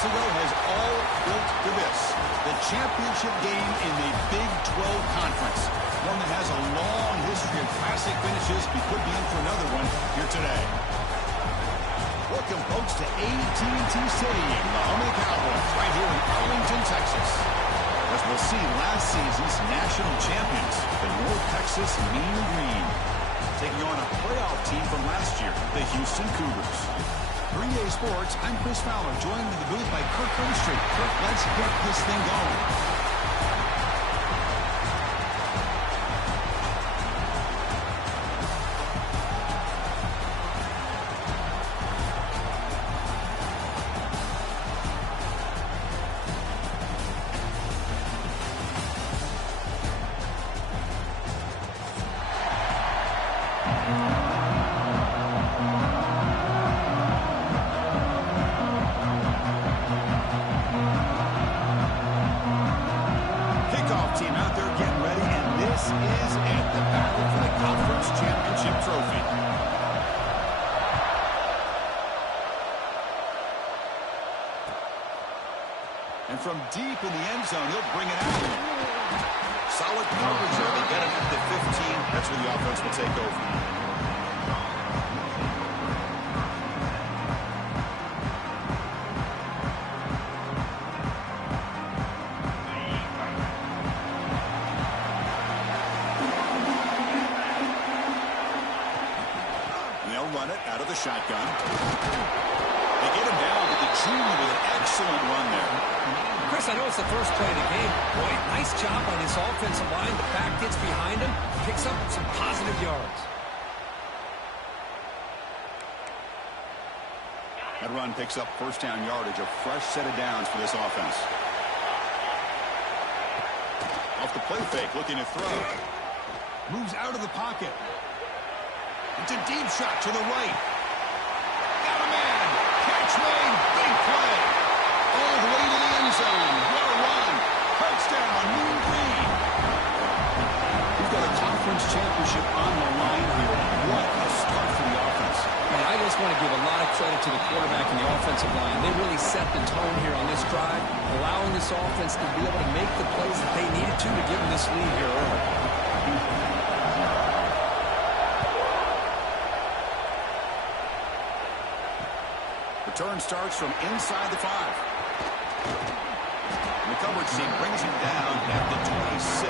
ago has all built to this. The championship game in the Big 12 Conference. One that has a long history of classic finishes. We could be in for another one here today. Welcome, folks, to AT&T Stadium, the home of the Cowboys, right here in Arlington, Texas. As we'll see, last season's national champions, the North Texas Mean Green, taking on a playoff team from last year, the Houston Cougars. For EA Sports, I'm Chris Fowler, joined in the booth by Kirk Herbstreit. Kirk, let's get this thing going. From deep in the end zone, he'll bring it out. Solid coverage there. They get him at the 15. That's where the offense will take over. They'll run it out of the shotgun. They get him down to the junior with an excellent run there. Chris, I know it's the first play of the game. Boy, nice job by this offensive line. The back gets behind him, picks up some positive yards. That run picks up first down yardage, a fresh set of downs for this offense. Off the play fake, looking to throw. Moves out of the pocket. It's a deep shot to the right. Got a man. Catch made. Big play. All the way to the end zone. What a run. Touchdown, Mean Green. We've got a conference championship on the line here. What a start for the offense. Man, I just want to give a lot of credit to the quarterback and the offensive line. They really set the tone here on this drive, allowing this offense to be able to make the plays that they needed to give them this lead here early. Return starts from inside the 5. And the coverage team brings him down at the 26.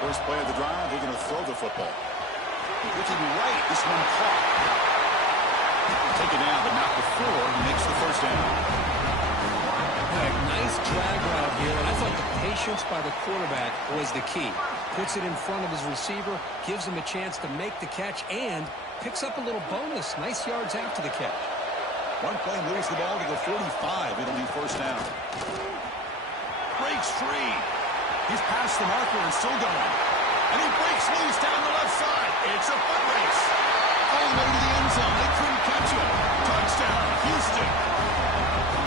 First play of the drive, they're going to throw the football. Looking right, this one caught. Taken down, but not before he makes the first down. Nice drag route here, and I thought the patience by the quarterback was the key. Puts it in front of his receiver, gives him a chance to make the catch, and picks up a little bonus. Nice yards after the catch. One play moves the ball to the 45. It'll be first down. Breaks free. He's past the marker and still going. And he breaks loose down the left side. It's a foot race. All the way to the end zone. They couldn't catch him. Touchdown, Houston.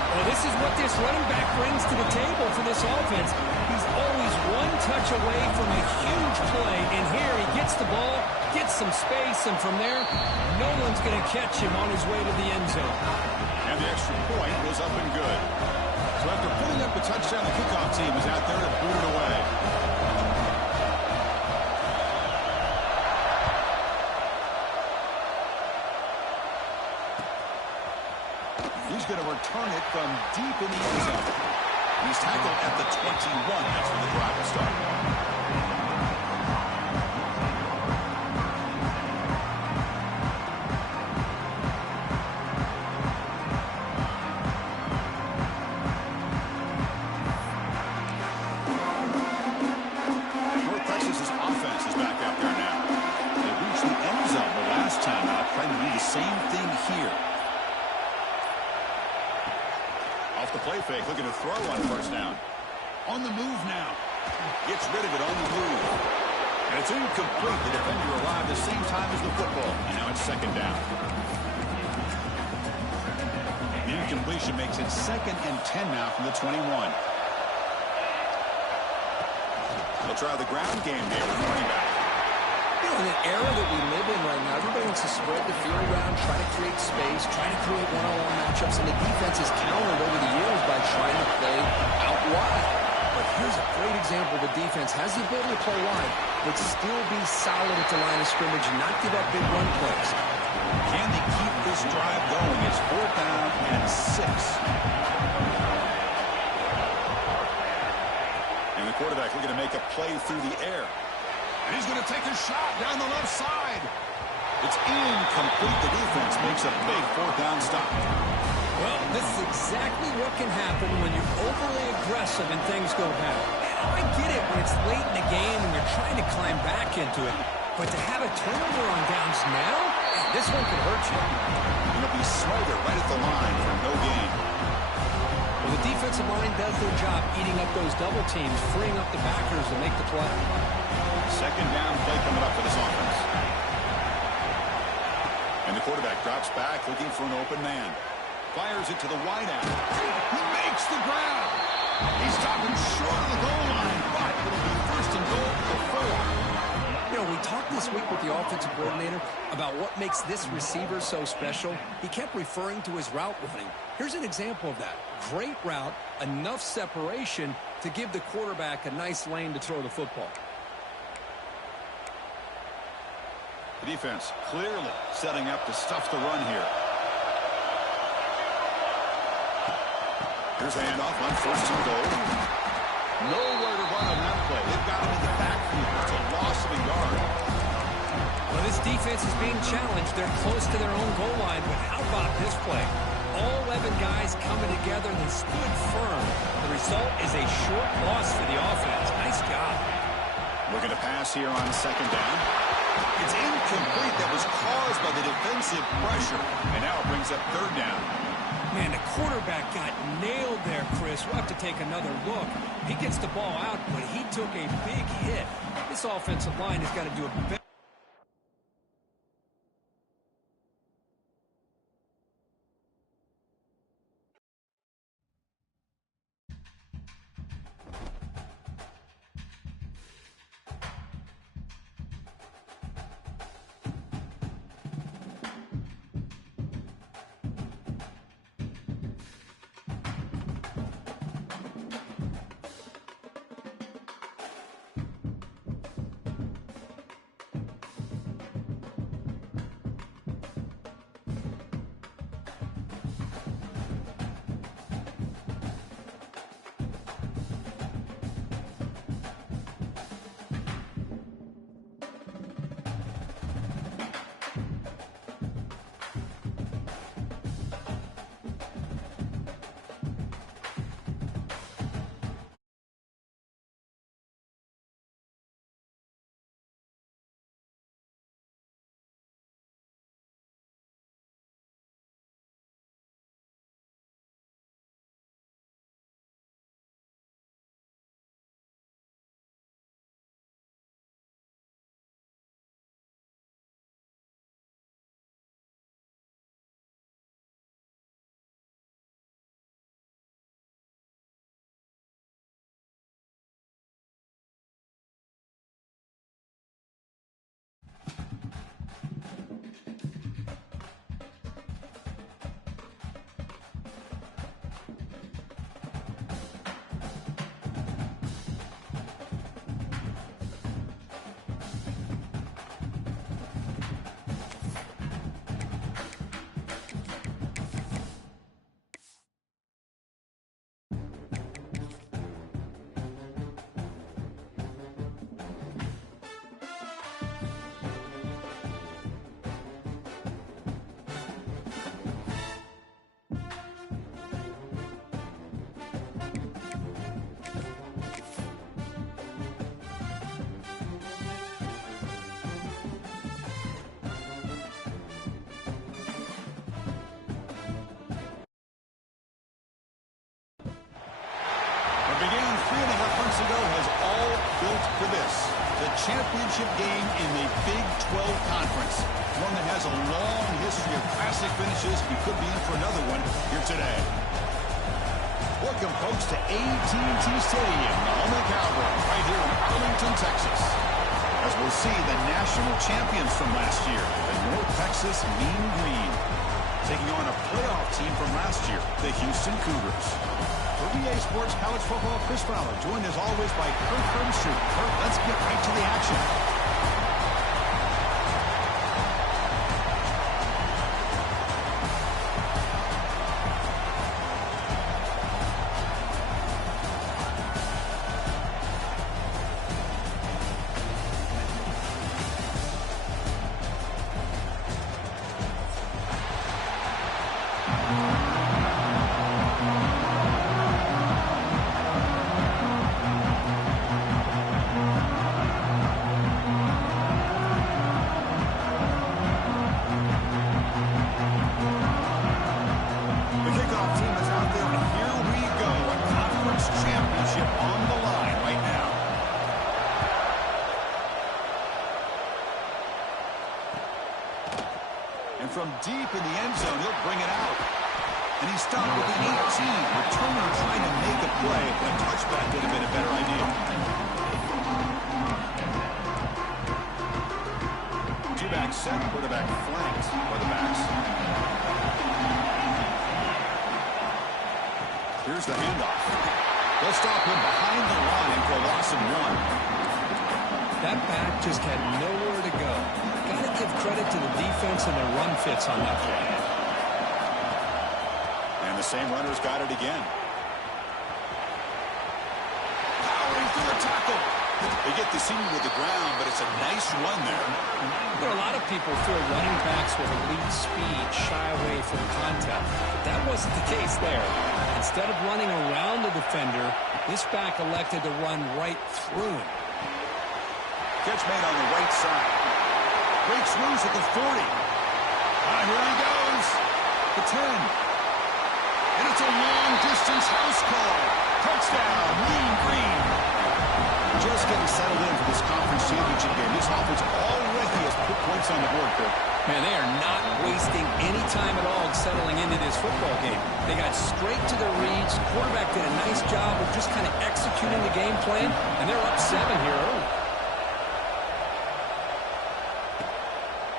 Well, this is what this running back brings to the table for this offense. He's always one touch away from a huge play. And here he gets the ball, gets some space, and from there, no one's going to catch him on his way to the end zone. And the extra point goes up and good. So after putting up a touchdown, the kickoff team is out there to boot it away. He's going to return it from deep in the end zone. He's tackled at the 21. That's where the drive will start. North Texas's offense is back out there now. They reached the end zone the last time out, trying to do the same thing here. Off the play fake, looking to throw on first down. On the move now. Gets rid of it on the move. And it's incomplete. The defender arrived the same time as the football. And now it's second down. incompletion makes it 2nd and 10 now from the 21. They'll try the ground game here with running back. You know, in the era that we live in right now, everybody wants to spread the field around, try to create space, try to create one-on-one matchups, and the defense has countered over the years by trying to play out wide. But here's a great example. The defense has the ability to play wide, but still be solid at the line of scrimmage and not give up big run plays. Can they keep this drive going? It's 4th down and 6. And the quarterback looking to make a play through the air. And he's going to take a shot down the left side. It's incomplete. The defense makes a big 4th down stop. Well, this is exactly what can happen when you're overly aggressive and things go bad. I get it when it's late in the game and you're trying to climb back into it. But to have a turnover on downs now, this one could hurt you. And it'll be Snyder right at the line for no gain. Well, the defensive line does their job eating up those double teams, freeing up the backers to make the play. 2nd down play coming up for this offense. And the quarterback drops back looking for an open man. Fires it to the wideout. He makes the grab. He's stopping short of the goal line, but it'll be 1st and goal for 4. You know, we talked this week with the offensive coordinator about what makes this receiver so special. He kept referring to his route running. Here's an example of that. Great route, enough separation to give the quarterback a nice lane to throw the football. The defense clearly setting up to stuff the run here. Here's a handoff on 1st and goal. Nowhere to run on that play. They've got him in the backfield. It's a loss of a yard. Well, this defense is being challenged. They're close to their own goal line, but how about this play? All 11 guys coming together, and they stood firm. The result is a short loss for the offense. Nice job. Looking to pass here on 2nd down. It's incomplete. That was caused by the defensive pressure. And now it brings up 3rd down. Man, the quarterback got nailed there, Chris. We'll have to take another look. He gets the ball out, but he took a big hit. This offensive line has got to do a better. Began 3.5 months ago, has all built for this. The championship game in the Big 12 Conference. One that has a long history of classic finishes. We could be in for another one here today. Welcome, folks, to AT&T Stadium, the home of the Cowboys, right here in Arlington, Texas. As we'll see, the national champions from last year, the North Texas Mean Green, taking on a playoff team from last year, the Houston Cougars. For BA Sports College Football, Chris Fowler, joined as always by Kurt Herbstreit. Kurt, let's get right to the action. From deep in the end zone, he'll bring it out. And he's stopped with the 18. Returner trying to make a play. A touchback would have been a better idea. Two-back set, quarterback flanked by the backs. Here's the handoff. They'll stop him behind the line for a loss of 1. That back just had nowhere to go. Got to give credit to the defense and their run fits on that play. And the same runner's got it again. Powering through the tackle. They get the senior to the ground, but it's a nice run there. There are a lot of people feel running backs with elite speed shy away from contact. But that wasn't the case there. Instead of running around the defender, this back elected to run right through him. Catch made on the right side. Breaks loose at the 40. Here he goes. The 10. And it's a long-distance house call. Touchdown, Mean Green. Just getting settled in for this conference championship game. This offense already has put points on the board, Kirk. Man, they are not wasting any time at all settling into this football game. They got straight to their reads. Quarterback did a nice job of just kind of executing the game plan, and they're up 7 here early.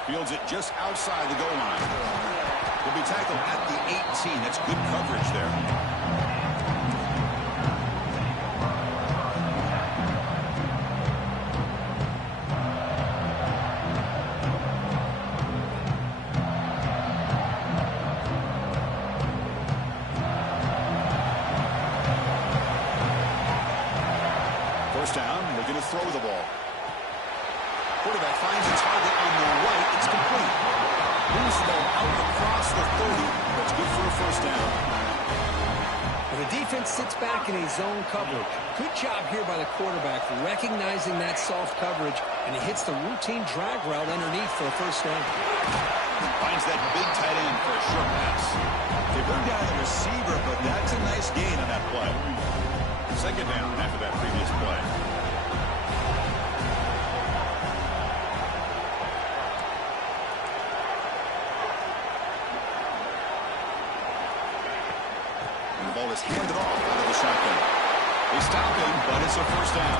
Fields it just outside the goal line. He'll be tackled at the 18. That's good coverage there. First down, they're going to throw the ball. Quarterback finds a target on the right. It's complete. Moves the ball out across the 30. That's good for a first down. And the defense sits back in a zone coverage. Good job here by the quarterback recognizing that soft coverage, and he hits the routine drag route underneath for a first down. Finds that big tight end for a short pass. They bring down the receiver, but that's a nice gain on that play. Second down after that previous play. Ball is handed off out of the shotgun. They stop him, but it's a first down.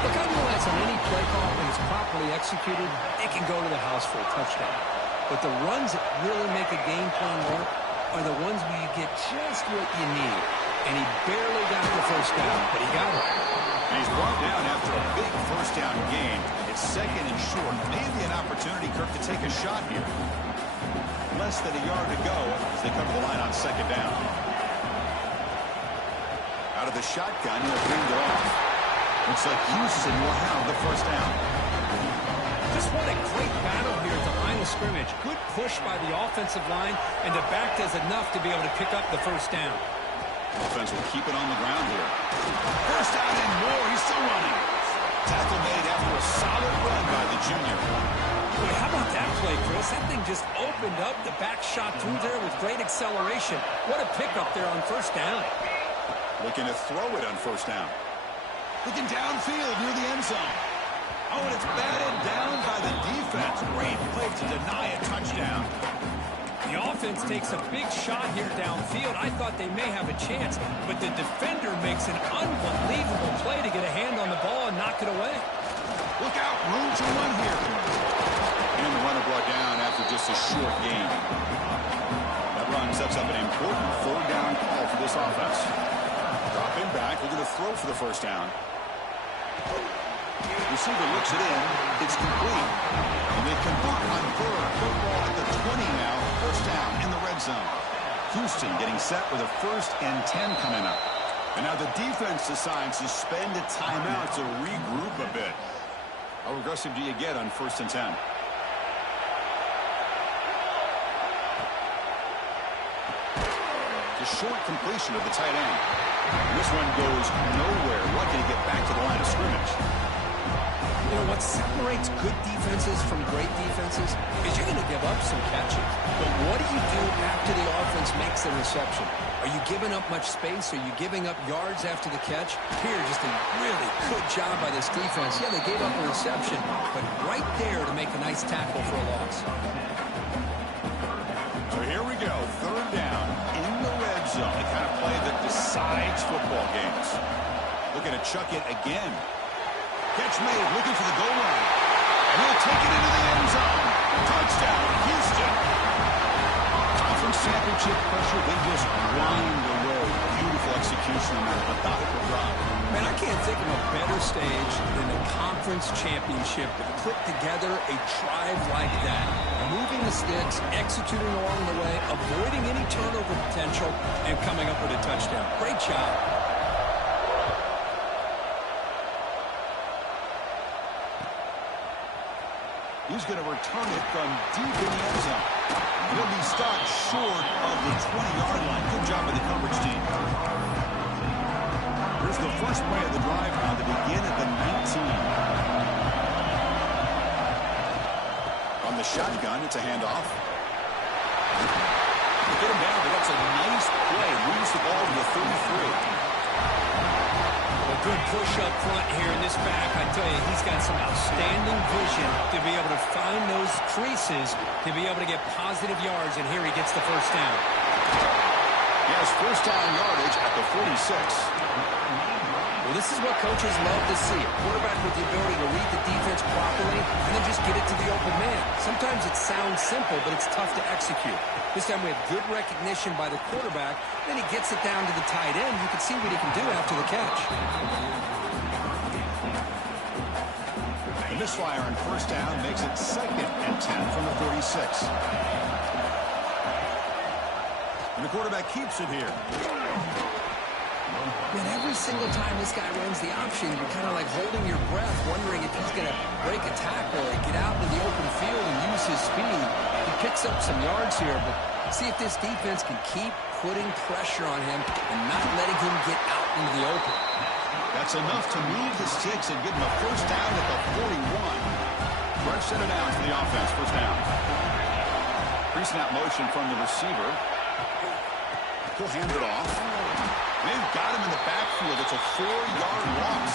Look, I realize on any play call, when it's properly executed, it can go to the house for a touchdown. But the runs that really make a game plan work are the ones where you get just what you need. And he barely got the first down, but he got it. And he's brought down after a big first down gain. It's second and short. Maybe an opportunity, Kirk, to take a shot here. Less than a yard to go as they come to the line on second down. Out of the shotgun, he'll hand it off. Looks like Houston will have the first down. Just what a great battle here at the line of scrimmage. Good push by the offensive line, and the back does enough to be able to pick up the first down. Offense will keep it on the ground here. First down and more. He's still running. Tackle made after a solid run by the junior. Boy, how about that play, Chris? That thing just opened up. The back shot through there with great acceleration. What a pickup there on first down. Looking to throw it on first down. Looking downfield near the end zone. Oh, and it's batted down by the defense. Great play to deny a touchdown. The offense takes a big shot here downfield. I thought they may have a chance, but the defender makes an unbelievable play to get a hand on the ball and knock it away. Look out, room to run here. And the runner brought down after just a short gain. That run sets up an important third down call for this offense. Dropping back, looking to throw for the first down. Receiver looks it in. It's complete. And they convert on third. Football at the 20 now. First down in the red zone. Houston getting set with a 1st and 10 coming up. And now the defense decides to spend a timeout to regroup a bit. How aggressive do you get on 1st and 10? The short completion of the tight end. This one goes nowhere. Lucky to get back to the line of scrimmage. You know, what separates good defenses from great defenses is you're going to give up some catches. But what do you do after the offense makes the reception? Are you giving up much space? Are you giving up yards after the catch? Here, just a really good job by this defense. Yeah, they gave up a reception, but right there to make a nice tackle for a loss. So here we go. 3rd down in the red zone. The kind of play that decides football games. Looking to chuck it again. Catch made, looking for the goal line. And he'll take it into the end zone. Touchdown, Houston. Conference championship pressure, they just wind away. Beautiful execution on that methodical drive. Man, I can't think of a better stage than the conference championship to put together a drive like that. Moving the sticks, executing along the way, avoiding any turnover potential, and coming up with a touchdown. Great job. He's going to return it from deep in the end zone. He'll be stopped short of the 20-yard line. Good job by the coverage team. Here's the first play of the drive now to begin at the 19. On the shotgun, it's a handoff. To get him down, but that's a nice play. Moves the ball to the 33. A good push up front here in this back. I tell you, he's got some outstanding vision to be able to find those creases, to be able to get positive yards, and here he gets the first down. He has first down yardage at the 46. Well, this is what coaches love to see. A quarterback with the ability to read the defense properly and then just get it to the open man. Sometimes it sounds simple, but it's tough to execute. This time we have good recognition by the quarterback. Then he gets it down to the tight end. You can see what he can do after the catch. The misfire on first down makes it 2nd and 10 from the 46. And the quarterback keeps it here. And every single time this guy runs the option, you're kind of like holding your breath, wondering if he's going to break a tackle or get out into the open field and use his speed. He picks up some yards here, but see if this defense can keep putting pressure on him and not letting him get out into the open. That's enough to move the sticks and give him a first down at the 41. Fresh set of downs for the offense, first down. Pre-snap motion from the receiver. He'll hand it off. They've got him in the backfield. It's a 4-yard loss.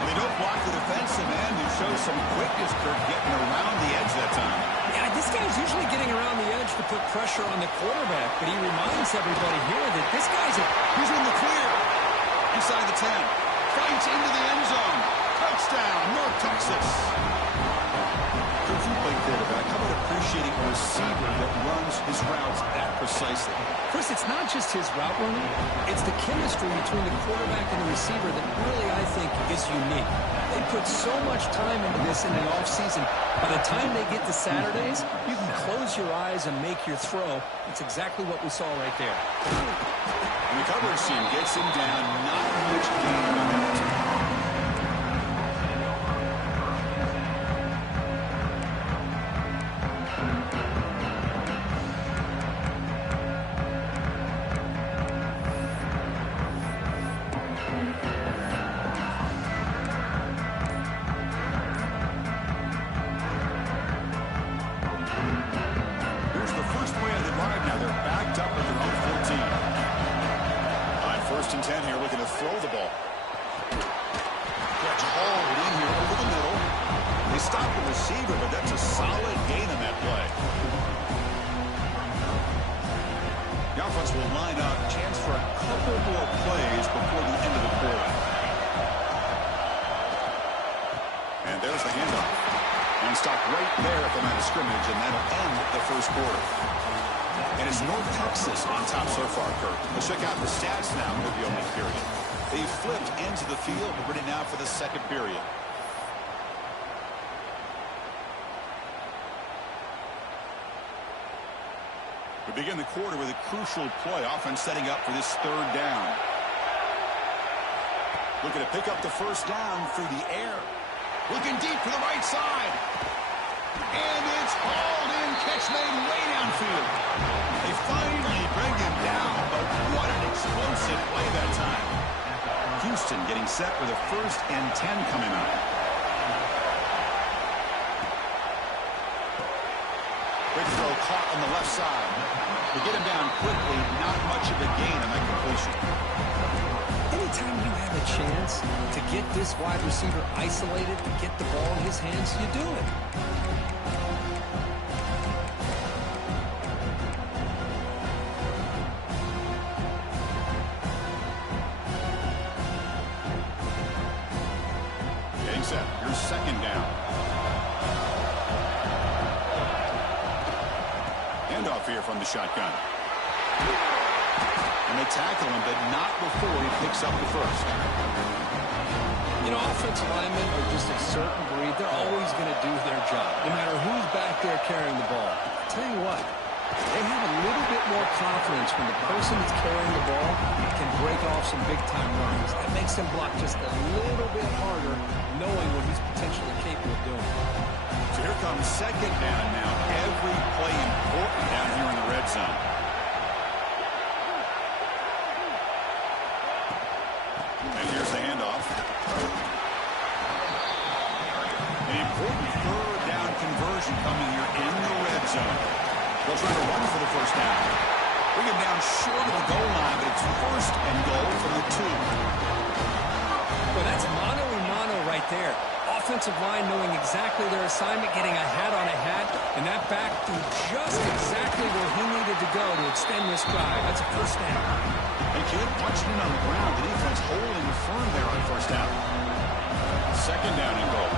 And they don't block the defensive end, who shows some quickness, Kirk, getting around the edge that time. Yeah, this guy's usually getting around the edge to put pressure on the quarterback, but he reminds everybody here that this guy's he's in the clear. Inside the 10. Fights into the end zone. Touchdown, North Texas. Coach, you play quarterback. How about appreciating a receiver that runs his routes that precisely? Chris, it's not just his route running. It's the chemistry between the quarterback and the receiver that really, I think, is unique. They put so much time into this in the offseason. By the time they get to Saturdays, you can close your eyes and make your throw. It's exactly what we saw right there. And the coverage team gets him down. Not much gain on that. Throw the ball. They stopped the receiver, but that's a solid gain on that play. The offense will line up. Chance for a couple more plays before the end of the quarter. And there's the handoff. And stop right there at the line of scrimmage, and that'll end the first quarter. And it's North Texas on top so far, Kurt. Let's check out the stats now for the opening period. They flipped ends of the field. We're ready now for the second period. We begin the quarter with a crucial play. Offense setting up for this third down. Looking to pick up the first down through the air. Looking deep for the right side. And it's hauled in. Catch made way downfield. They finally bring him down, but what an explosive play that time. Houston getting set with a 1st and 10 coming up. Quick throw caught on the left side. To get him down quickly, not much of a gain on that completion. Anytime you have a chance to get this wide receiver isolated, to get the ball in his hands, you do it. Getting set. Here's second down. Handoff here from the shotgun. And they tackle him, but not before he picks up the first. You know, offensive linemen are just a certain breed. They're always going to do their job, no matter who's back there carrying the ball. I'll tell you what, they have a little bit more confidence when the person that's carrying the ball can break off some big-time runs. That makes them block just a little bit harder, knowing what he's potentially capable of doing. So here comes second down now. Every play important down here in the red zone. And here's the handoff. An important third down conversion coming here in the red zone. They'll try to run for the first down. Bring him down short of the goal line, but it's 1st and goal from the 2. Well, that's mano-a-mano right there. Offensive line knowing exactly their assignment, getting a hat on a hat, and that back through just exactly where he needed to go to extend this drive. That's a first down. And kid punching in on the ground. The defense holding firm there on first down. Second down and goal.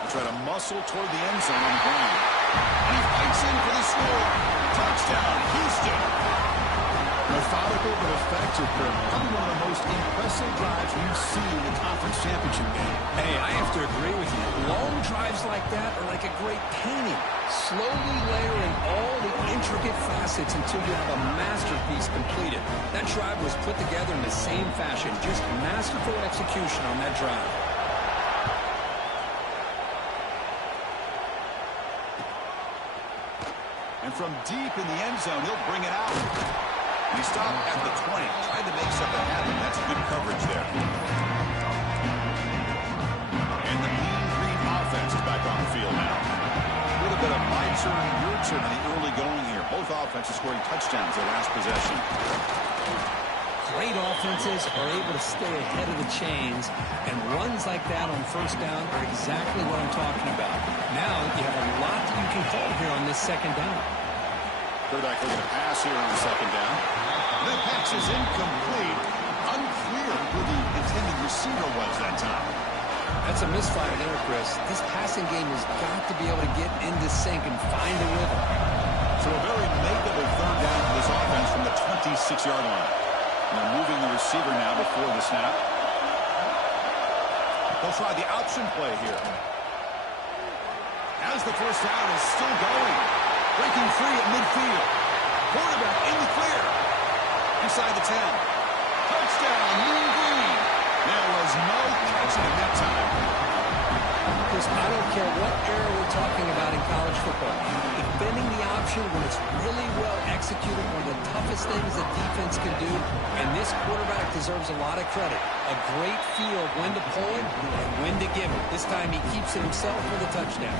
They try to muscle toward the end zone on the ground. And he fights in for the score. Touchdown, Houston. Methodical but effective. Probably one of the most impressive drives we've seen in the conference championship game. Hey, I have to agree with you. Long drives like that are like a great painting. Slowly layering all the intricate facets until you have a masterpiece completed. That drive was put together in the same fashion. Just masterful execution on that drive. And from deep in the end zone, he'll bring it out. And he stopped at the 20, trying to make something happen. That's good coverage there. And the Mean Green offense is back on the field now. A little bit of my turn, your turn in the early going here. Both offenses scoring touchdowns their last possession. Great offenses are able to stay ahead of the chains, and runs like that on first down are exactly what I'm talking about. Now you have a lot that you can call here on this second down. Quarterback looking to pass here on the second down. The pass is incomplete. Unclear who the intended receiver was that time. That's a misfire there, Chris. This passing game has got to be able to get into sync and find a rhythm. So a very makeable third down for this offense from the 26-yard line. And they're moving the receiver now before the snap. They'll try the option play here. As the first down is still going. Breaking free at midfield. Quarterback in the clear. Inside the 10. Touchdown, Mean Green. There was no catching him that time. Chris, I don't care what era we're talking about in college football. Defending the option when it's really well executed, one of the toughest things that defense can do, and this quarterback deserves a lot of credit. A great feel of when to pull it and when to give it. This time he keeps it himself for the touchdown.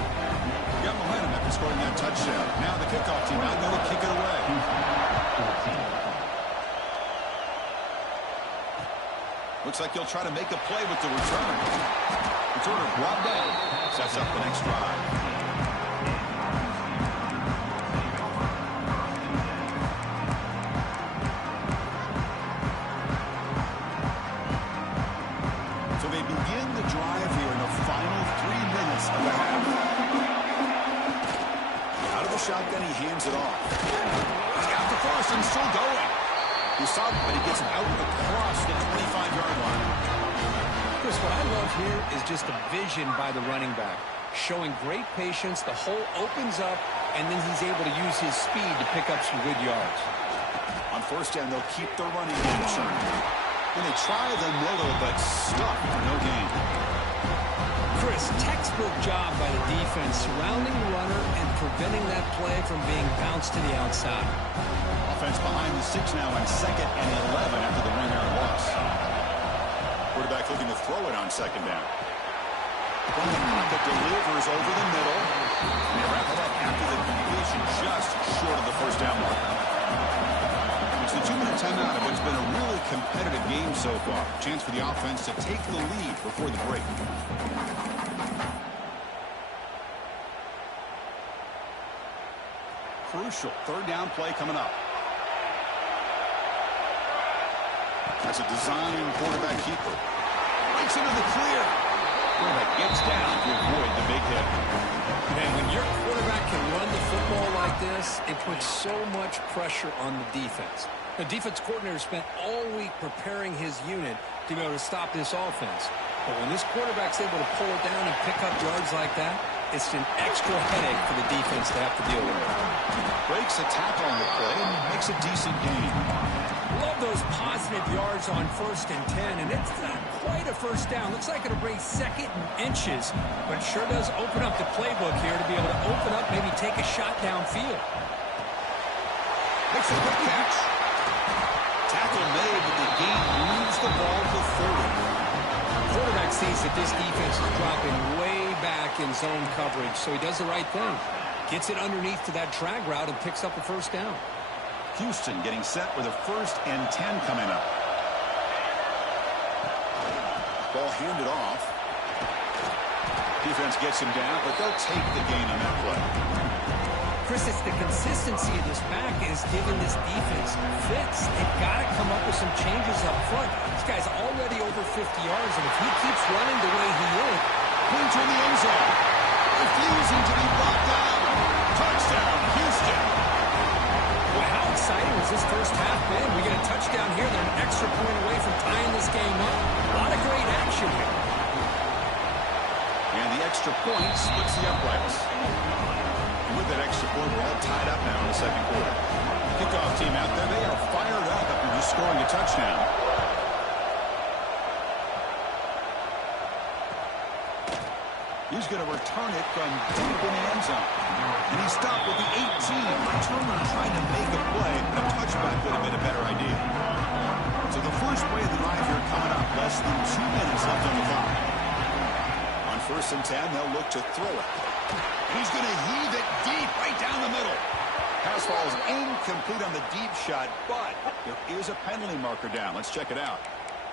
Got momentum after scoring that touchdown. Now the kickoff team out there to kick it away. Looks like he'll try to make a play with the return. Returner brought down. Sets up the next drive. So they begin the drive here in the final 3 minutes of the half. Out of the shotgun, he hands it off. He's got the first and still going. He's stopped, but he gets him out across the 25-yard line. Chris, what I love here is just the vision by the running back. Showing great patience, the hole opens up, and then he's able to use his speed to pick up some good yards. On first down, they'll keep the running game churning. Then they try the middle, but stuck for no gain. Chris, textbook job by the defense, surrounding the runner and preventing that play from being bounced to the outside. Offense behind the 6 now on 2nd and 11 after the 1-yard loss. Quarterback looking to throw it on 2nd down. From the pocket, delivers over the middle. And they wrap it up after the completion just short of the first down mark. It's the 2-minute timeout of what's been a really competitive game so far. Chance for the offense to take the lead before the break. Crucial 3rd down play coming up. That's a design quarterback keeper. Breaks into the clear. Quarterback gets down to avoid the big hit. And when your quarterback can run the football like this, it puts so much pressure on the defense. The defense coordinator spent all week preparing his unit to be able to stop this offense. But when this quarterback's able to pull it down and pick up yards like that, it's an extra headache for the defense to have to deal with. Breaks a tackle on the play and makes a decent gain. Love those positive yards on 1st and 10, and it's not quite a first down. Looks like it'll bring 2nd and inches, but sure does open up the playbook here to be able to open up, maybe take a shot downfield. Makes a quick catch. Tackle made, but the gain moves the ball to 30. Quarterback sees that this defense is dropping way back in zone coverage, so he does the right thing. Gets it underneath to that drag route and picks up a first down. Houston getting set with a 1st and 10 coming up. Ball handed off. Defense gets him down, but they'll take the gain on that play. Chris, it's the consistency of this back is giving this defense fits. They've got to come up with some changes up front. This guy's already over 50 yards, and if he keeps running the way he is, into the end zone. Refusing to be brought down. Touchdown, Houston. Boy, how exciting has this first half been? We get a touchdown here. They're an extra point away from tying this game up. A lot of great action here. And the extra point splits the uprights. And with that extra point, we're all tied up now in the 2nd quarter. Kickoff team out there, they are fired up after just scoring a touchdown. He's going to return it from deep in the end zone. And he stopped with the 18. Returner trying to make a play, but a touchback would have been a better idea. So the first play of the drive here coming up. Less than 2 minutes left on the clock. On 1st and 10, they'll look to throw it. And he's going to heave it deep right down the middle. Pass falls incomplete on the deep shot, but there is a penalty marker down. Let's check it out.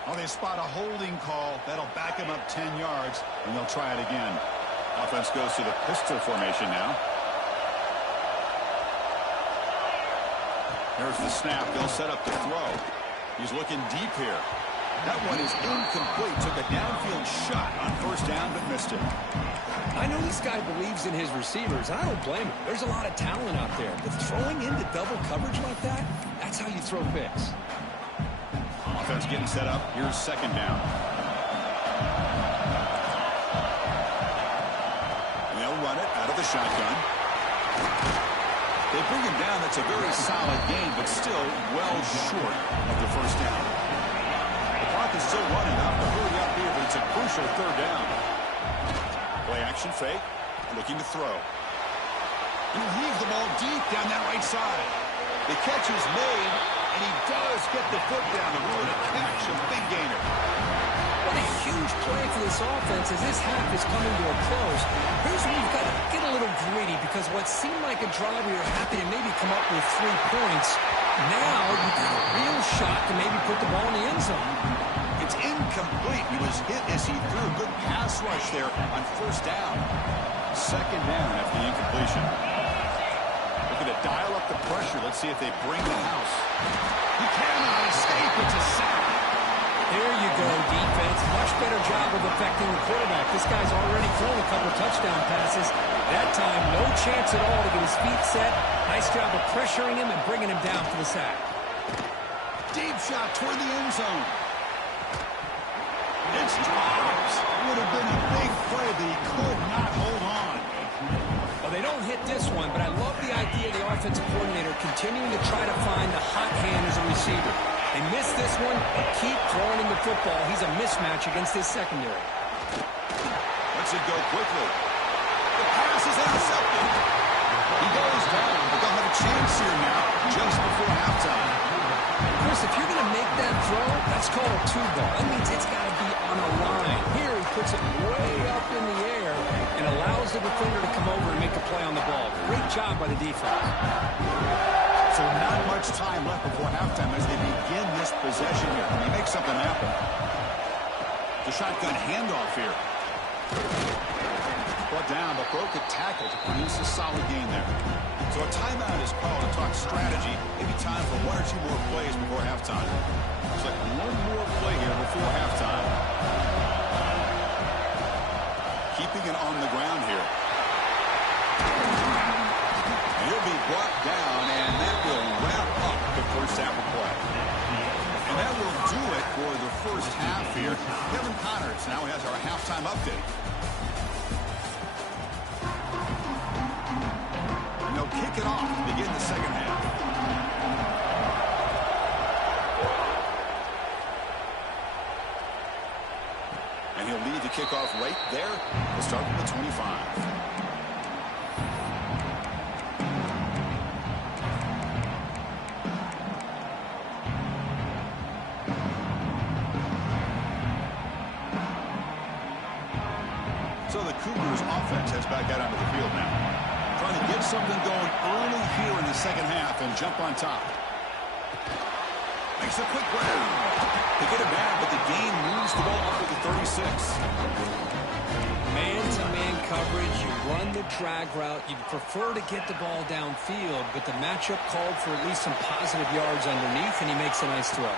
Oh, they spot a holding call. That'll back him up 10 yards, and they'll try it again. Offense goes to the pistol formation now. There's the snap. They'll set up the throw. He's looking deep here. That one is incomplete. Took a downfield shot on 1st down, but missed it. I know this guy believes in his receivers, and I don't blame him. There's a lot of talent out there, but throwing into double coverage like that, that's how you throw picks. Offense getting set up. Here's 2nd down. And they'll run it out of the shotgun. They bring him down. That's a very solid gain, but still well short of the first down. The clock is still running. Have to hurry up here, but it's a crucial 3rd down. Play action fake. Looking to throw. He heaves the ball deep down that right side. The catch is made, and he does get the foot down to ruin a catch. A big gainer. What a huge play for this offense as this half is coming to a close. Here's where you've got to get a little greedy because what seemed like a drive where you're happy to maybe come up with 3 points, now you've got a real shot to maybe put the ball in the end zone. It's It's incomplete. He was hit as he threw a good pass rush there on first down. Second down after the incompletion. Looking to dial up the pressure. Let's see if they bring the house. He cannot escape. It's a sack. There you go, defense. Much better job of affecting the quarterback. This guy's already thrown a couple touchdown passes. That time, no chance at all to get his feet set. Nice job of pressuring him and bringing him down for the sack. Deep shot toward the end zone. It's dropped. Would have been a big play, but he could not hold on. Well, they don't hit this one, but I love the idea of the offensive coordinator continuing to try to find the hot hand as a receiver. They miss this one and keep throwing him the football. He's a mismatch against his secondary. Lets it go quickly. The pass is intercepted. He goes down, but they'll have a chance here now just before halftime. Chris, if you're going to make that throw, that's called a two-ball. That means it's got to be on a line. Here, he puts it way up in the air and allows the defender to come over and make a play on the ball. Great job by the defense. So not much time left before halftime as they begin this possession here. Can they make something happen? The shotgun handoff here. Brought down, but broke a tackle to produce a solid gain there. So a timeout is called to talk strategy. Maybe time for one or two more plays before halftime. Looks like one more play here before halftime. Keeping it on the ground here. He'll be brought down, and that will wrap up the first half of play. And that will do it for the first half here. Kevin Connors now has our halftime update. And they'll kick it off to begin the second half. And he'll lead the kickoff right there. We'll start from the 25. So the Cougars offense heads back out onto the field now. Trying to get something going early here in the second half and jump on top. Makes a quick grab. They get it back, but the gain moves the ball up to the 36. Man-to-man coverage, you run the drag route. You'd prefer to get the ball downfield, but the matchup called for at least some positive yards underneath, and he makes a nice throw.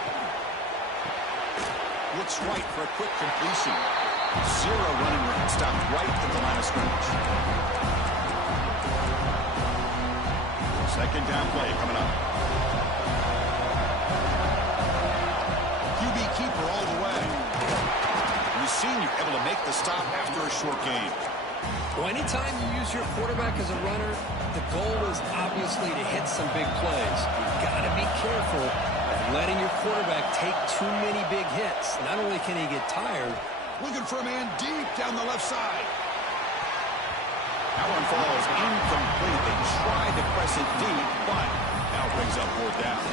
Looks right for a quick completion. Zero running room. Stopped right at the line of scrimmage. Second down play coming up. QB keeper all the way. And the senior able to make the stop after a short gain. Well, anytime you use your quarterback as a runner, the goal is obviously to hit some big plays. You've got to be careful of letting your quarterback take too many big hits. Not only can he get tired, looking for a man deep down the left side. That one falls incomplete. They tried to press it deep, but now brings up fourth down.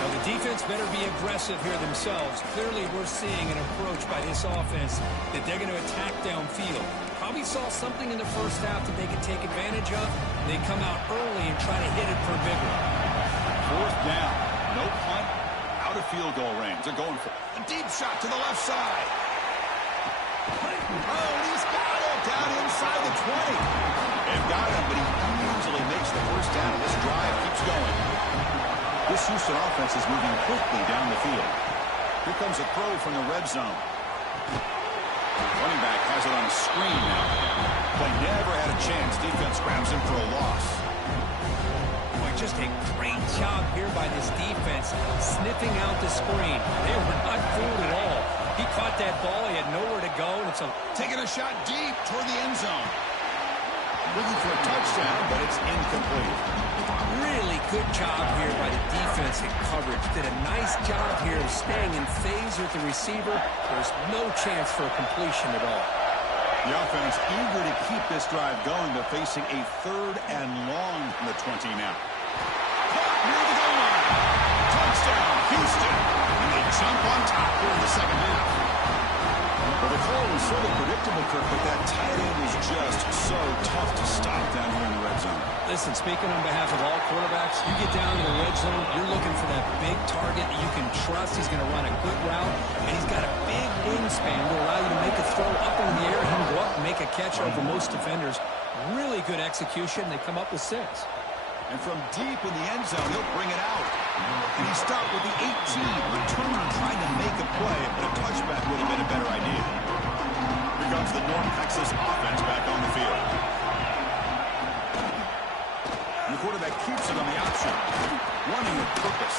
Now the defense better be aggressive here themselves. Clearly we're seeing an approach by this offense that they're going to attack downfield. Probably saw something in the first half that they could take advantage of. They come out early and try to hit it for bigger. Fourth down. No punt. Out of field goal range. They're going for a deep shot to the left side. Oh, he's got it down inside the 20. They've got him, but he easily makes the first down. This drive keeps going. This Houston offense is moving quickly down the field. Here comes a throw from the red zone. Running back has it on a screen now. Play never had a chance. Defense grabs him for a loss. Boy, just a great job here by this defense, sniffing out the screen. They were not fooled at all. He caught that ball. He had nowhere to go. And it's taking a shot deep toward the end zone. Looking for a touchdown, but it's incomplete. Really good job here by the defense in coverage. Did a nice job here of staying in phase with the receiver. There's no chance for a completion at all. The offense eager to keep this drive going, but facing a third and long from the 20 now. Caught near the goal line. Touchdown, Houston. And they jump on top here in the second half. Well, the call was sort of predictable. predictable, Kirk, but that tight end was just so tough to stop down here in the red zone. Listen, speaking on behalf of all quarterbacks, you get down to the red zone, you're looking for that big target that you can trust. He's going to run a good route, and he's got a big wingspan to allow you to make a throw up in the air. He can go up and make a catch over most defenders. Really good execution. They come up with 6. And from deep in the end zone, he'll bring it out. And he stopped with the 18. Returner trying to make a play, but a touchback would have been a better idea. Here comes the North Texas offense back on the field. And the quarterback keeps it on the option. Running with purpose.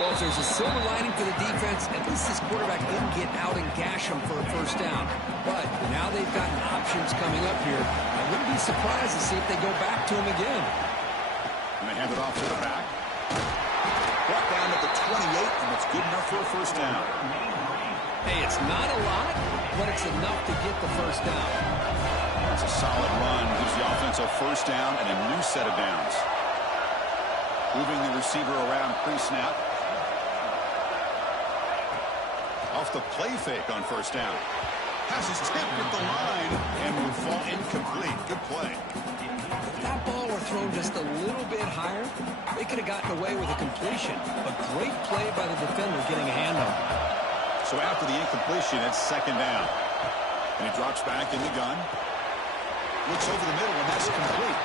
Well, if there's a silver lining for the defense, at least this quarterback didn't get out and gash him for a first down. But now they've got options coming up here. I wouldn't be surprised to see if they go back to him again. And they hand it off to the back. Brought down at the 28, and it's good enough for a first down. Hey, it's not a lot, but it's enough to get the first down. It's a solid run. Gives the offense a first down and a new set of downs. Moving the receiver around pre-snap. Off the play fake on first down. Pass is tipped at the line and will fall incomplete. Good play. If that ball were thrown just a little bit higher, they could have gotten away with a completion. A great play by the defender getting a hand on it. So after the incompletion, it's second down. And he drops back in the gun. Looks over the middle, and that's complete.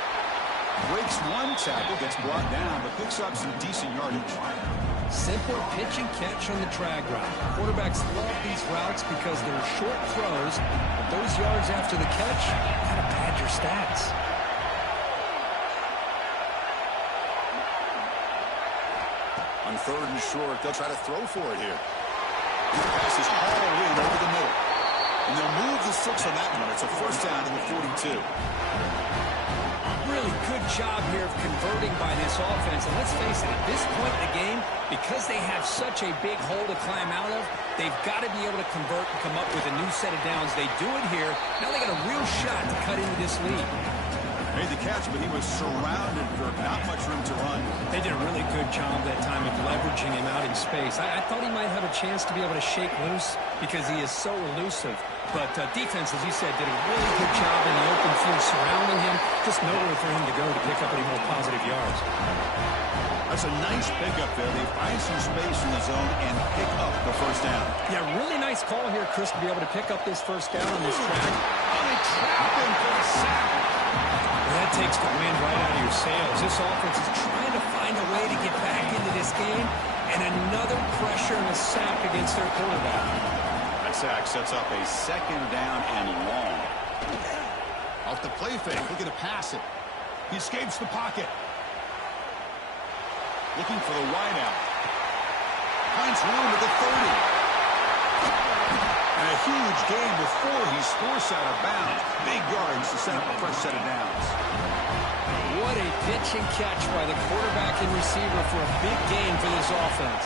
Breaks one tackle, gets brought down, but picks up some decent yardage. Simple pitch and catch on the drag route. Quarterbacks love these routes because they're short throws, but those yards after the catch gotta pad your stats. On third and short, they'll try to throw for it here. The pass is hauled in over the middle. And they'll move the 6 on that one. It's a first down to the 42. Really good job here of converting by this offense. And let's face it, at this point in the game, because they have such a big hole to climb out of, they've got to be able to convert and come up with a new set of downs. They do it here. Now they got a real shot to cut into this lead. Made the catch, but he was surrounded, Kirk. Not much room to run. They did a really good job that time of leveraging him out in space. I thought he might have a chance to be able to shake loose because he is so elusive. But defense, as you said, did a really good job in the open field surrounding him. Just nowhere for him to go to pick up any more positive yards. That's a nice pickup there. They find some space in the zone and pick up the first down. Yeah, really nice call here, Chris, to be able to pick up this first down on this track. Oh, they trap him for a sack. That takes the wind right out of your sails. This offense is trying to find a way to get back into this game, and another pressure and a sack against their quarterback. That sack sets up a second down and long. Off the play fake, looking to pass it. He escapes the pocket. Looking for the wideout. Finds room at the 30. And a huge gain before he's forced out of bounds. Big yards to set up a fresh set of downs. What a pitch and catch by the quarterback and receiver for a big gain for this offense.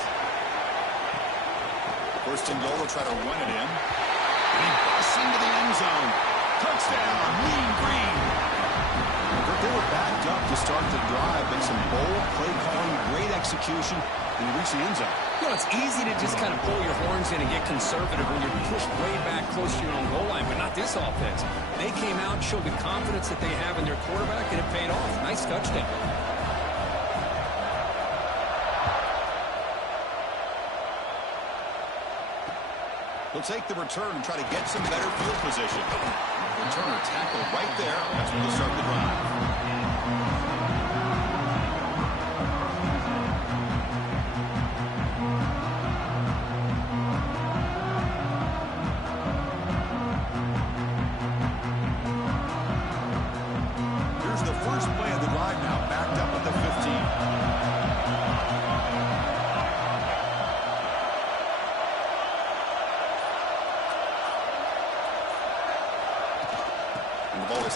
First and goal, will try to run it in. And he busts into the end zone. Touchdown, Mean Green. But they were backed up to start the drive, but some bold play calling, great execution, and he reached the end zone. You know, it's easy to just kind of pull your horns in and get conservative when you're pushed way back close to your own goal line, but not this offense. They came out and showed the confidence that they have in their quarterback, and it paid off. Nice touchdown. He'll take the return and try to get some better field position. Returner tackled right there. That's where they'll start the drive. Here's the first play of the drive now, backed up at the 15.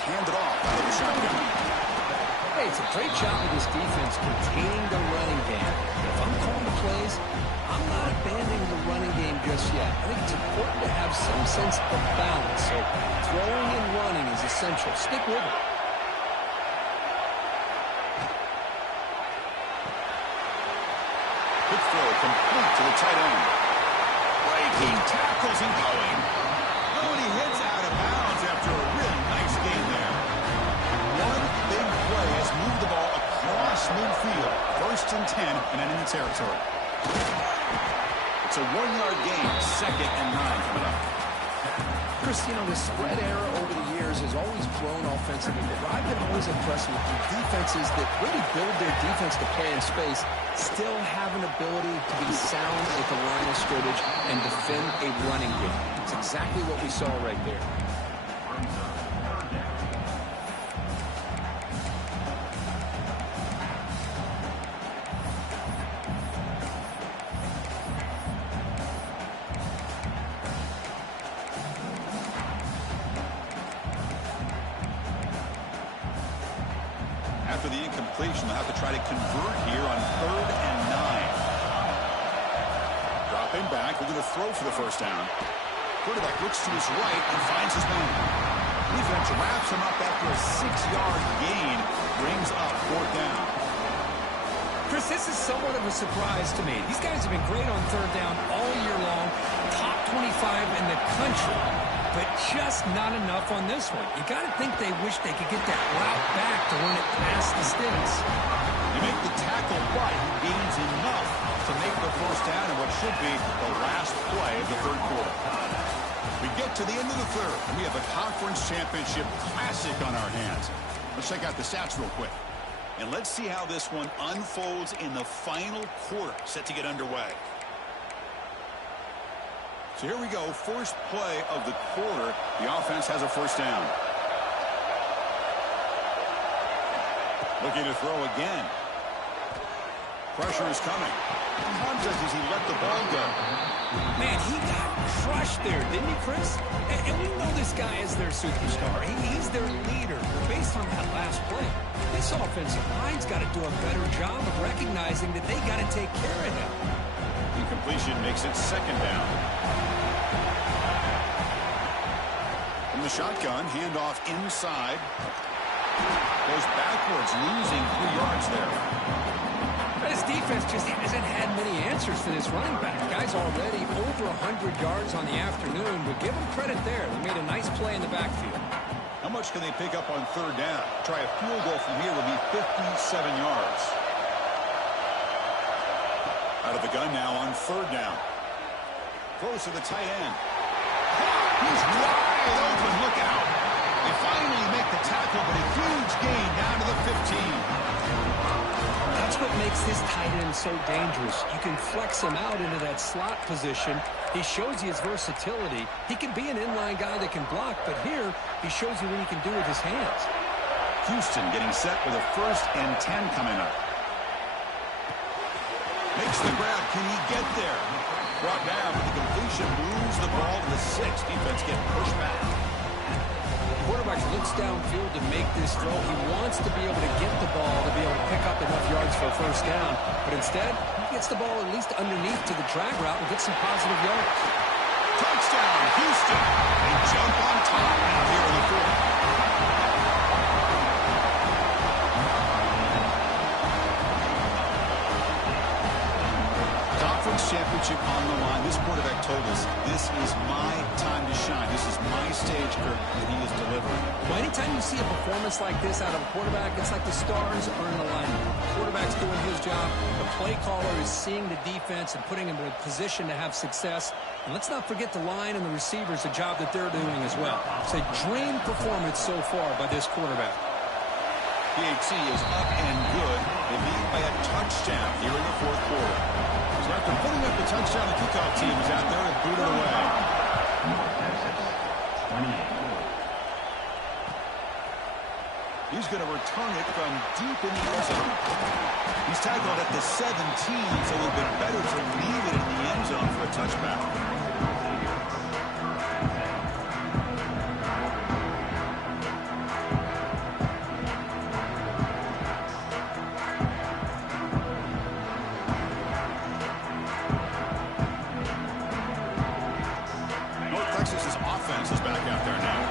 Handed off out of the shotgun. Hey, it's a great job of this defense containing the running game. If I'm calling the plays, I'm not abandoning the running game just yet. I think it's important to have some sense of balance. So throwing and running is essential. Stick with it. Quick throw complete to the tight end. Breaking tackles and going. Oh, and he hits out of midfield. 1st and 10 and enemy territory. It's a 1-yard gain. 2nd and 9 coming up. Chris, you know, the spread era over the years has always grown offensively, but I've been always impressed with the defenses that really build their defense to play in space, still have an ability to be sound at the line of scrimmage and defend a running game. It's exactly what we saw right there. After the incompletion, they'll have to try to convert here on 3rd and 9. Dropping back, looking to throw for the 1st down. Quarterback looks to his right and finds his man. Defense wraps him up after a 6-yard gain. Brings up 4th down. Chris, this is somewhat of a surprise to me. These guys have been great on 3rd down all year long. Top 25 in the country. But just not enough on this one. You got to think they wish they could get that route back to run it past the sticks. You make the tackle, but he gains enough to make the 1st down in what should be the last play of the 3rd quarter. We get to the end of the 3rd, and we have a conference championship classic on our hands. Let's check out the stats real quick. And let's see how this one unfolds in the final quarter, set to get underway. So here we go, first play of the quarter. The offense has a 1st down. Looking to throw again. Pressure is coming. How does he let the ball go? Man, he got crushed there, didn't he, Chris? And we know this guy is their superstar. He's their leader. But based on that last play, this offensive line's got to do a better job of recognizing that they got to take care of him. Incompletion makes it 2nd down. From the shotgun, handoff inside. Goes backwards, losing 3 yards there. This defense just hasn't had many answers for this running back. Guy's already over 100 yards on the afternoon, but give them credit there. They made a nice play in the backfield. How much can they pick up on 3rd down? Try a field goal from here would be 57 yards. Out of the gun now on 3rd down. Throws to the tight end. He's wide open. Look out. They finally make the tackle, but a huge gain down to the 15. That's what makes this tight end so dangerous. You can flex him out into that slot position. He shows you his versatility. He can be an inline guy that can block, but here he shows you what he can do with his hands. Houston getting set with a 1st and 10 coming up. Makes the grab. Can he get there? Brought down with the completion. Moves the ball to the 6. Defense getting pushed back. Quarterback looks downfield to make this throw. He wants to be able to get the ball to be able to pick up enough yards for a 1st down. But instead, he gets the ball at least underneath to the drag route and gets some positive yards. Touchdown, Houston. They jump on top now here in the 4th. Conference championship on the line. This quarterback told us, this is my time to shine. This is my stage, Kirk, and he is delivering. Well, anytime you see a performance like this out of a quarterback, it's like the stars are in alignment. The quarterback's doing his job. The play caller is seeing the defense and putting him in a position to have success. And let's not forget the line and the receivers, the job that they're doing as well. It's a dream performance so far by this quarterback. PAT is up and good. They lead by a touchdown here in the 4th quarter. So after putting up the touchdown, the kickoff team is out there and booted away. He's going to return it from deep in the end zone. He's tackled at the 17, so it would have been better to leave it in the end zone for a touchback. Texas's offense is back out there now.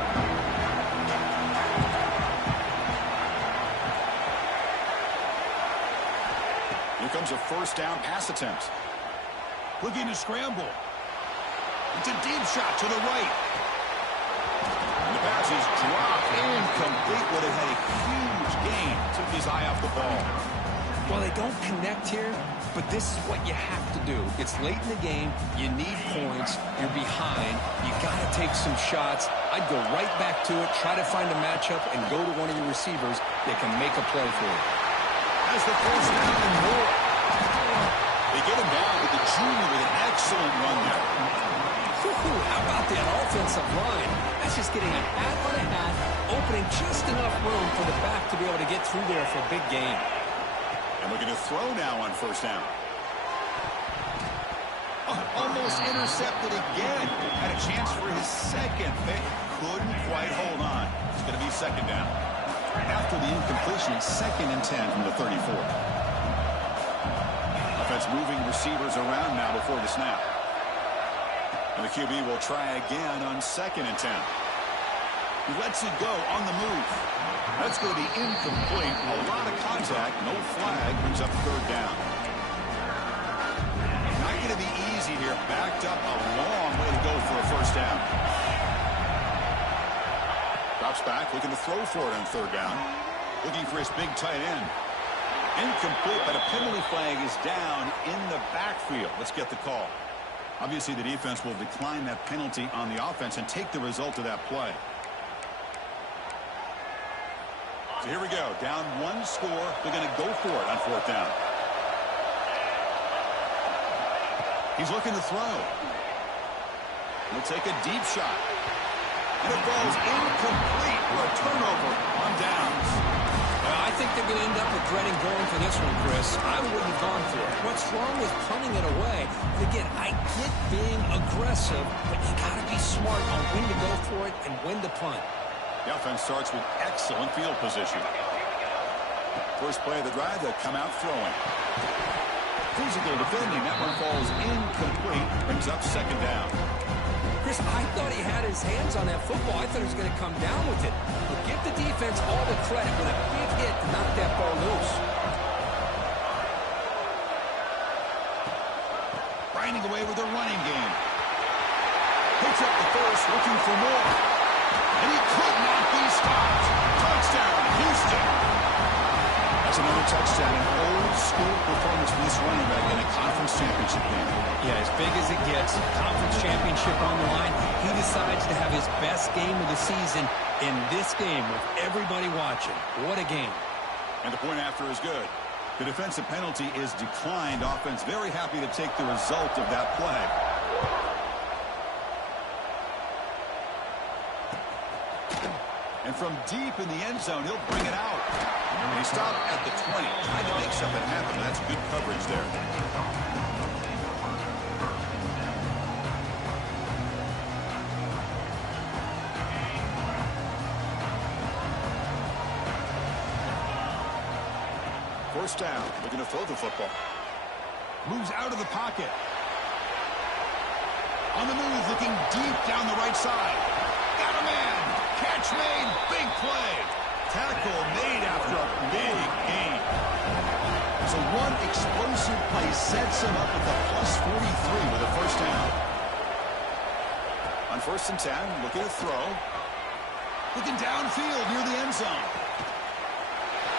Here comes a 1st down pass attempt. Looking to scramble. It's a deep shot to the right. And the pass is dropped. Incomplete. Would have had a huge gain. Took his eye off the ball. Well, they don't connect here, but this is what you have to do. It's late in the game. You need points. You're behind. You got to take some shots. I'd go right back to it, try to find a matchup, and go to one of your receivers that can make a play for you. As the first down and more. They get him down with the junior with an excellent run there. How about that offensive line? That's just getting a hat on a hat, opening just enough room for the back to be able to get through there for a big gain. And looking to throw now on first down. Oh, almost intercepted again. Had a chance for his second. They couldn't quite hold on. It's going to be second down. After the incompletion, it's 2nd and 10 from the 34. Offense moving receivers around now before the snap. And the QB will try again on 2nd and 10. He lets it go on the move. That's going to be incomplete. A lot of contact. No flag. Brings up 3rd down. Not going to be easy here. Backed up a long way to go for a first down. Drops back. Looking to throw for it on 3rd down. Looking for his big tight end. Incomplete, but a penalty flag is down in the backfield. Let's get the call. Obviously, the defense will decline that penalty on the offense and take the result of that play. So here we go. Down 1 score. They're going to go for it on 4th down. He's looking to throw. He'll take a deep shot. And it falls incomplete for a turnover on downs. Well, I think they're going to end up regretting going for this one, Chris. I wouldn't have gone for it. What's wrong with punting it away? And again, I get being aggressive, but you got to be smart on when to go for it and when to punt. The offense starts with excellent field position. First play of the drive, they'll come out throwing. Physical defending. That one falls incomplete. Brings up 2nd down. Chris, I thought he had his hands on that football. I thought he was going to come down with it. But give the defense all the credit with a big hit to knock that ball loose. Grinding away with a running game. Picks up the first, looking for more. And he could not be stopped. Touchdown, Houston. That's another touchdown. An old-school performance for this running back in a conference championship game. Yeah, as big as it gets, conference championship on the line, he decides to have his best game of the season in this game with everybody watching. What a game. And the point after is good. The defensive penalty is declined. Offense very happy to take the result of that play. And from deep in the end zone, he'll bring it out. And he stopped at the 20. Tried to make something happen. That's good coverage there. First down. Looking to throw the football. Moves out of the pocket. On the move, looking deep down the right side. Got a man. Catch made. Big play. Tackle made after a big gain. So one explosive play sets him up with a +43 with a first down. On 1st and 10, looking to throw. Looking downfield near the end zone.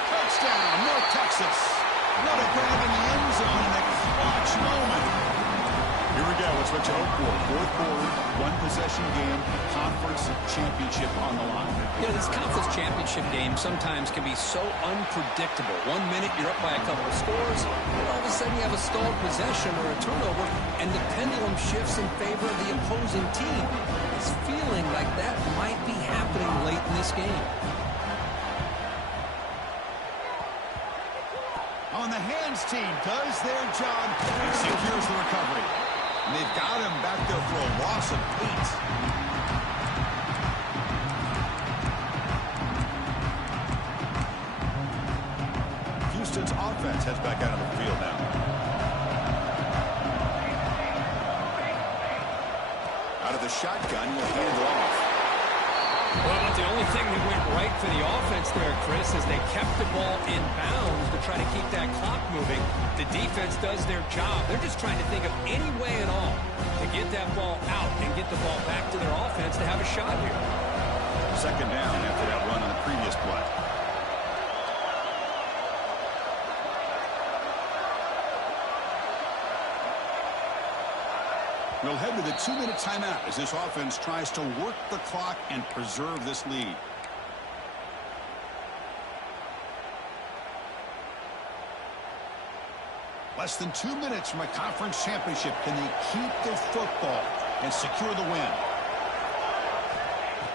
Touchdown, North Texas. What a grab in the end zone in a clutch moment. Here we go. It's what you hope for. 4th quarter, 1-possession game, conference championship on the line. Yeah, this conference championship game sometimes can be so unpredictable. 1 minute you're up by a couple of scores, and all of a sudden you have a stalled possession or a turnover, and the pendulum shifts in favor of the opposing team. It's feeling like that might be happening late in this game. On the hands team does their job and secures the recovery. And they've got him back there for a loss of 8. Houston's offense heads back out on the field now. Out of the shotgun, will hand off. Well, but the only thing that went right for the offense there, Chris, is they kept the ball in bounds to try to keep that clock moving. The defense does their job. They're just trying to think of any way at all to get that ball out and get the ball back to their offense to have a shot here. Second down after that run on the previous play. We'll head to the 2-minute timeout as this offense tries to work the clock and preserve this lead. Less than 2 minutes from a conference championship. Can they keep the football and secure the win?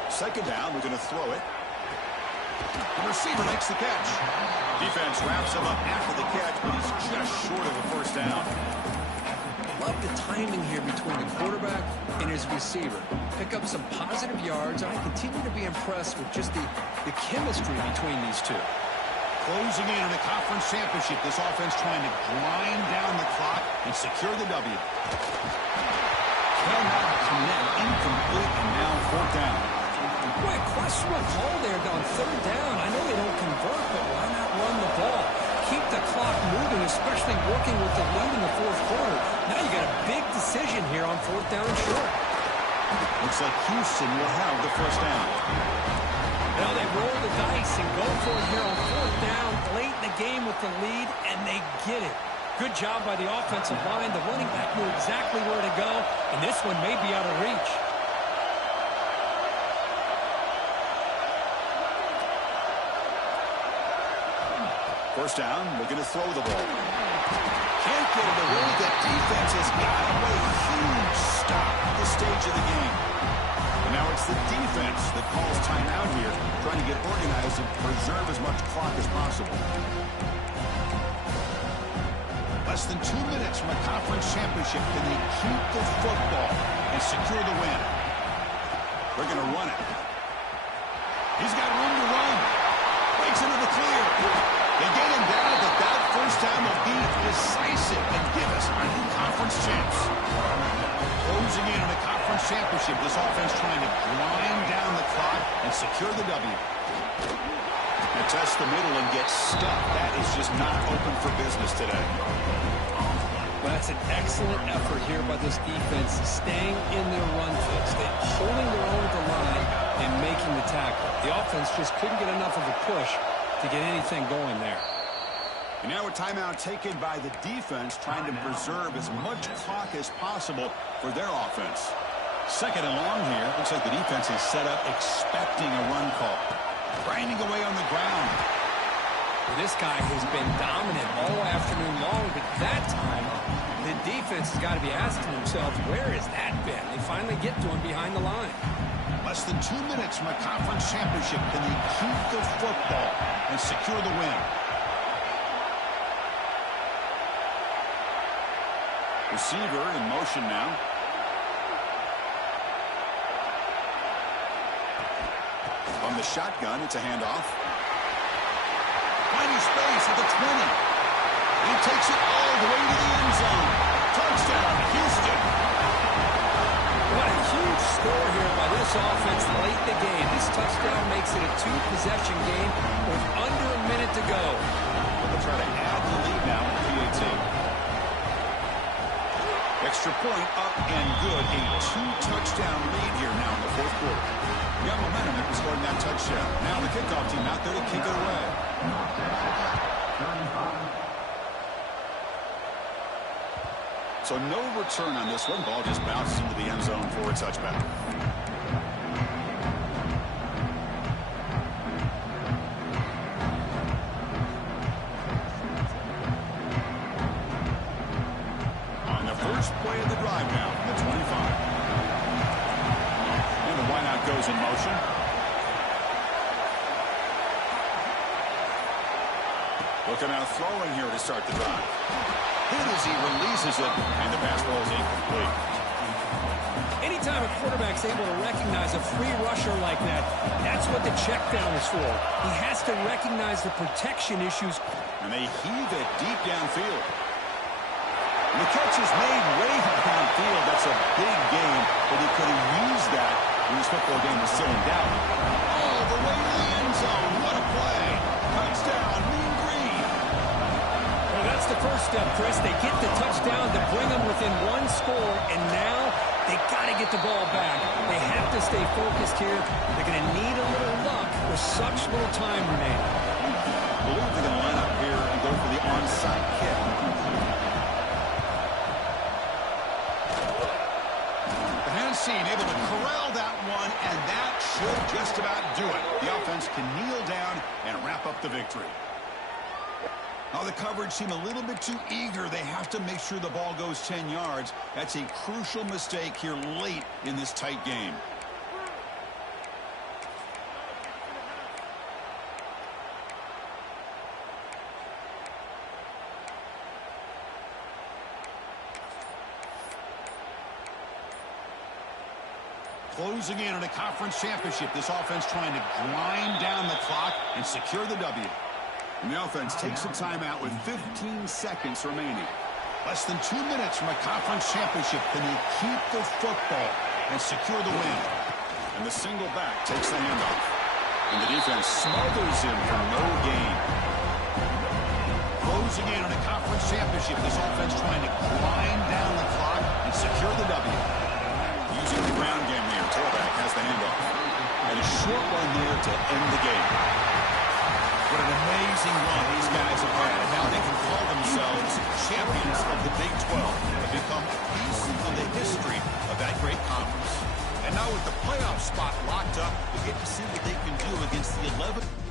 Second down, we're going to throw it. The receiver makes the catch. Defense wraps him up after the catch, but he's just short of a first down. Love the timing here between the quarterback and his receiver. Pick up some positive yards, and I continue to be impressed with just the chemistry between these two. Closing in on a conference championship, this offense trying to grind down the clock and secure the W. Cannot connect, incomplete, and now fourth down. Boy, questionable call there on third down. I know they don't convert, but why not run the ball? Keep the clock moving, especially working with the lead in the fourth quarter. Now you got a big decision here on fourth down and short. Looks like Houston will have the first down. Now they roll the dice and go for it here on fourth down, late in the game with the lead, and they get it. Good job by the offensive line. The running back knew exactly where to go, and this one may be out of reach. First down, looking to throw the ball. Can't get it away. The defense has got away. Huge stop at this stage of the game. And now it's the defense that calls timeout here, trying to get organized and preserve as much clock as possible. Less than 2 minutes from a conference championship. Can they keep the football and secure the win? They're going to run it. He's got room to run. Breaks into the clear. They get him down, but that first time will be decisive and give us our new conference champs. Closing in on a conference championship, this offense trying to grind down the clock and secure the W. And test the middle and get stuck. That is just not open for business today. Well, that's an excellent effort here by this defense, staying in their run fits, holding their own at the line and making the tackle. The offense just couldn't get enough of a push to get anything going there. And now a timeout taken by the defense, trying to preserve as much clock as possible for their offense. Second and long here. Looks like the defense is set up expecting a run call. Grinding away on the ground. Well, this guy has been dominant all afternoon long, but that time the defense has got to be asking themselves, where has that been? They finally get to him behind the line. Less than 2 minutes from a conference championship. Can they keep the football and secure the win? Receiver in motion now. On the shotgun, it's a handoff. Finding space at the 20. He takes it all the way to the end zone. Touchdown, Houston. What a huge score here by this offense late in the game. This touchdown makes it a two-possession game with under a minute to go. They'll try to add the lead now with PAT. Extra point up and good. A two-touchdown lead here now in the fourth quarter. You got momentum after scoring that touchdown. Now the kickoff team out there to kick it away. So no return on this one. Ball just bounces into the end zone for a touchback. On the first play of the drive now from the 25. And the wideout goes in motion. Looking out throwing here to start the drive. Hit as he releases it, and the pass ball is incomplete. Anytime a quarterback's able to recognize a free rusher like that, that's what the check down is for. He has to recognize the protection issues. And they heave it deep downfield. And the catch is made way downfield. That's a big game, but he could have used that when his football game was still in doubt. All the way to the end zone. What a play. Touchdown, Mean Green. Well, that's the first step, Chris. They get the touchdown to bring them within one score, and now they got to get the ball back. They have to stay focused here. They're going to need a little luck with such little time remaining. I believe they're going to line up here and go for the onside kick. scene, able to corral that one, and that should just about do it. The offense can kneel down and wrap up the victory. Now the coverage seemed a little bit too eager. They have to make sure the ball goes 10 yards. That's a crucial mistake here late in this tight game. Closing in on a conference championship, this offense trying to grind down the clock and secure the W. And the offense takes a timeout with 15 seconds remaining. Less than 2 minutes from a conference championship. Can they keep the football and secure the win? And the single back takes the handoff. And the defense smothers him for no gain. Closing in on a conference championship, this offense trying to grind down the clock and secure the W. Using the ground game here, tailback has the handoff. And a short one there to end the game. What an amazing run these guys have had, and now they can call themselves champions of the Big 12 and become a piece of the history of that great conference. And now with the playoff spot locked up, we get to see what they can do against the 11th.